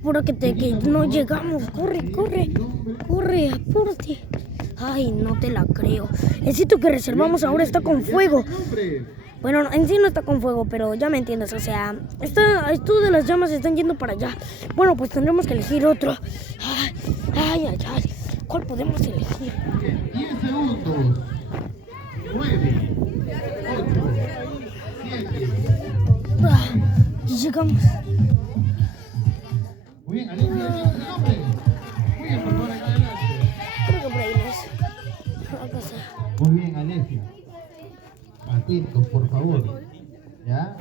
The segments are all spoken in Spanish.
Que no llegamos. Corre, apúrate. Ay, no te la creo. El sitio que reservamos ahora está con fuego. Bueno, en sí no está con fuego, pero ya me entiendes. O sea, esto de las llamas están yendo para allá. Bueno, pues tendremos que elegir otro. Ay. ¿Cuál podemos elegir? 10 segundos. 9, 8, 7. Ya llegamos. Muy bien, Alesia, ¿tienes el nombre? Muy bien, por favor, acá adelante. Creo que por ahí no es. Acá está. Muy bien, Alesia. Atentos, por favor. ¿Ya?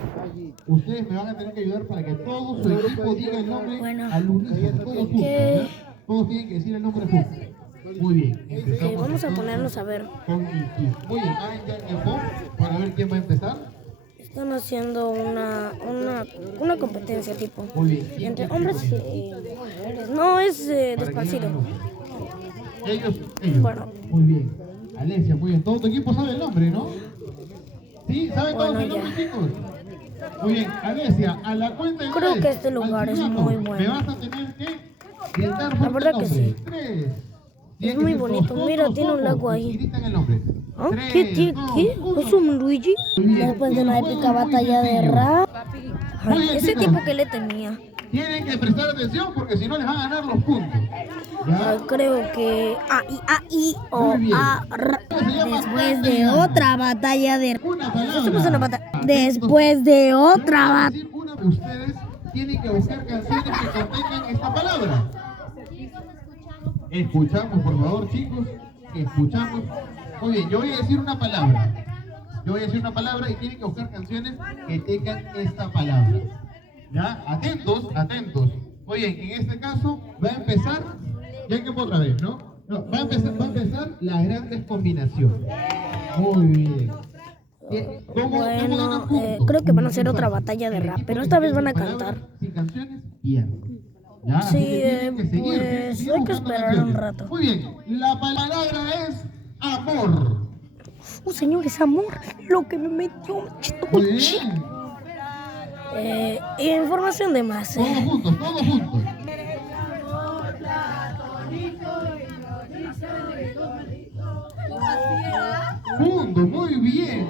Ustedes me van a tener que ayudar para que todo su equipo diga el nombre al unísono. Todos juntos, ¿ya? Todos tienen que decir el nombre juntos. Muy bien. Empezamos Vamos a ponernos a ver. Con Iki. Muy bien, hagan ya el tiempo para ver quién va a empezar. Están haciendo una competencia tipo Muy bien. entre hombres y mujeres. No, es Despacito. Ellos. Bueno. Muy bien. Alesia, muy bien. Todo tu equipo sabe el nombre, ¿no? ¿Sí? ¿Saben todos el nombre, chicos? Muy bien. Alesia, a la cuenta de Creo 3, que este lugar es muy bueno. Me vas a tener que gritar La verdad que sí. 3. Es muy bonito. Mira, tiene un lago ahí. Gritan el nombre. ¿Ah? ¿Qué? ¿Es un Luigi? Después de una épica batalla de rap. Ay, ese tipo que le tenía. Tienen que prestar atención porque si no les van a ganar los puntos. Ay, creo que después de otra batalla de después de otra batalla. Ustedes tienen que buscar canciones que contengan esta palabra. Escuchamos, por favor, chicos. Escuchamos. Muy bien, yo voy a decir una palabra. Y tienen que buscar canciones que tengan esta palabra. ¿Ya? Atentos. Muy bien, en este caso va a empezar, ya que otra vez, ¿no? Va a empezar la grandes combinación. Muy bien. Bueno, creo que van a hacer otra batalla de rap, pero esta vez van a cantar. Sin canciones, bien. ¿Ya? Sí, pues hay que esperar un rato. Muy bien, la palabra es amor. Señores, amor, lo que me metió. Muy bien. Información de más. Todos juntos. Mundo, muy bien.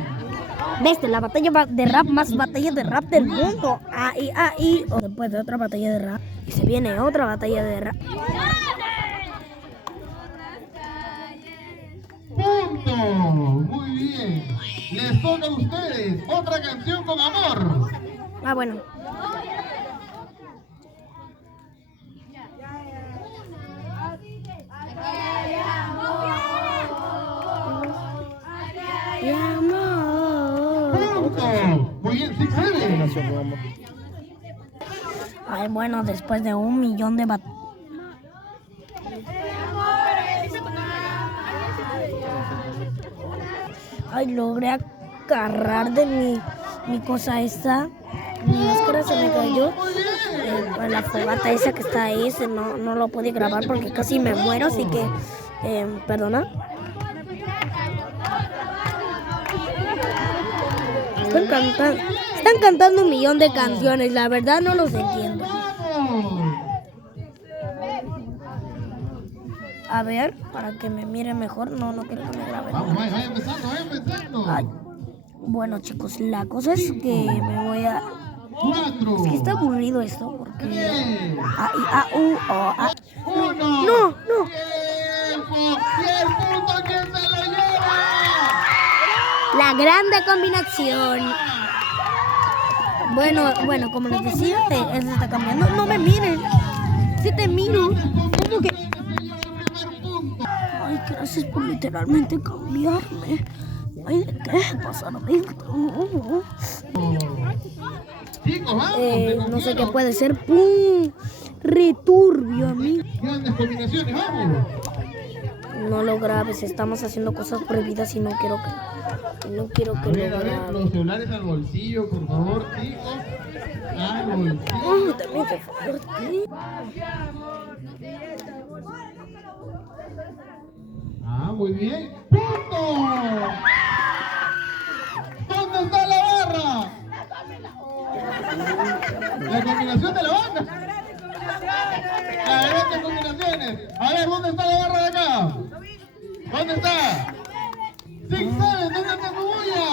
Desde la batalla de rap más batalla de rap del mundo. Después de otra batalla de rap. Y se viene otra batalla de rap. Punto. Muy bien. Les toca a ustedes otra canción con amor. Bueno. Muy bien, 6 Ay, bueno, después de 1 millón de batallas. Ay, logré agarrar de mi cosa esta. Mi máscara se me cayó. La fogata esa que está ahí, no lo pude grabar porque casi me muero, así que, perdona. Están cantando 1 millón de canciones, la verdad no los entiendo. A ver, para que me mire mejor, no quiero que me graben. Vaya empezando. Ay, bueno, chicos, la cosa es que me voy a... 4. Es que está aburrido esto, porque... 3. No. ¿Y el punto quién se lo lleva? La grande combinación. Bueno, como les decía, él se está cambiando. No me miren. Si te miro, ¿cómo que? Ay, gracias por literalmente cambiarme. Ay, ¿de qué? Pasar adentro. Chicos, vamos. No sé qué puede ser. ¡Pum! Returbio, amigo. Grandes combinaciones, vamos. No lo grabes, estamos haciendo cosas prohibidas y no quiero que lo grabes. Los celulares al bolsillo, por favor, chicos. Al bolsillo. También qué fuerte. Muy bien. ¡Punto! ¿Dónde está la barra? La combinación de la banda. Adelante combinaciones. A ver, ¿dónde está la barra de acá? ¿Dónde está? ¡Sí saben! ¿Dónde está tu bulla?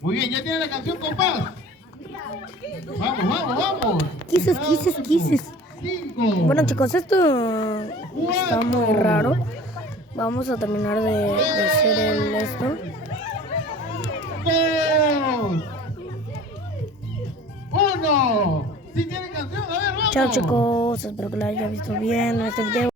Muy bien, ya tiene la canción compás. Vamos. Quises. 5. Bueno, chicos, esto está muy raro. Vamos a terminar de hacer esto. 2. 1. Si tienen canción, a ver, vamos. Chao, chicos. Espero que lo hayan visto bien en este video.